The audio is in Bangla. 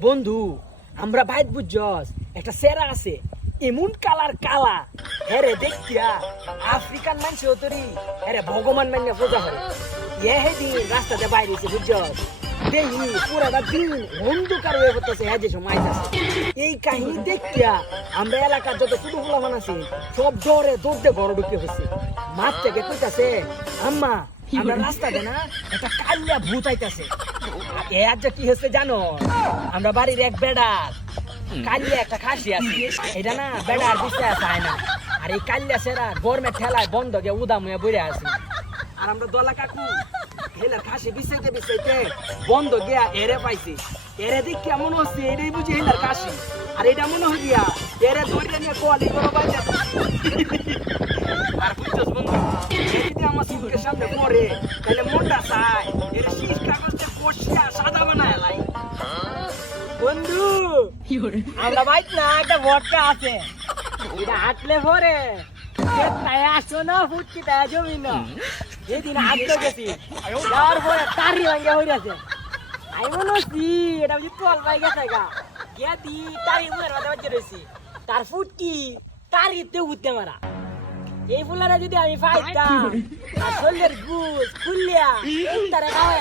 বন্ধু আমরা বাইত বুঝছস একটা সেরা আছে এমন কালার কালা হেরে দেখিয়া আফ্রিকান মানুষ হতরি হেরে ভগবান মানে পূজা হয় এহে দিন রাস্তাতে বাইরেছে বুঝছস দেখি পুরাটা দিন অন্ধকার হয়ে পড়তেছে হ্যাঁ যে সময় আছে এই কাহিনী দেখিয়া আমরা এলাকার যত ছোট ফুলামান আছে সব ডরে দৌড়তে ঘর ঢুকে হচ্ছে মাঠ থেকে কইতাছে আম্মা আমরা রাস্তাতে না একটা কাল্লা ভূত আইতাছে এ আজ কি হচ্ছে জানো আমরা বাড়ির এক বেড়ার কাল্লা একটা খাসি আছে এটা না বেড়ার বিশ্বাস হয় না আর এই কাল্লা সেরা গরমের ঠেলায় বন্ধ গিয়ে উদাম হয়ে বইরে আছে আর আমরা দলা কাকু হেলার খাসি বিছাইতে বিছাইতে বন্ধ গিয়া এরে পাইছি এরে দেখ কেমন হচ্ছে এটাই বুঝি হেলার খাসি আর এটা মনে হয় গিয়া এরে ধরে নিয়ে কোয়ালি করে বাইরে আর বুঝছস বন্ধু যদি আমার চোখের সামনে পড়ে তাহলে মনটা চায় এর শীষ কাগজটা কষিয়া সাদা বানায় লাই বন্ধু আমরা বাইক না একটা ভটকা আছে এটা হাঁটলে পরে তাই আসো না ফুটকি তাই জমি না এদিন হাঁটতে গেছি যাওয়ার পরে তারি ভাঙ্গে হয়ে গেছে আমি মনে হচ্ছি এটা বুঝি তল পাই গেছে গা গিয়া দি তারি মুখের মাথা বাজে রয়েছি তার ফুটকি তারিতে উঠতে মারা এই ফুলারা যদি আমি পাইতাম আর শরীরের গুছ খুললিয়া তারা খাওয়া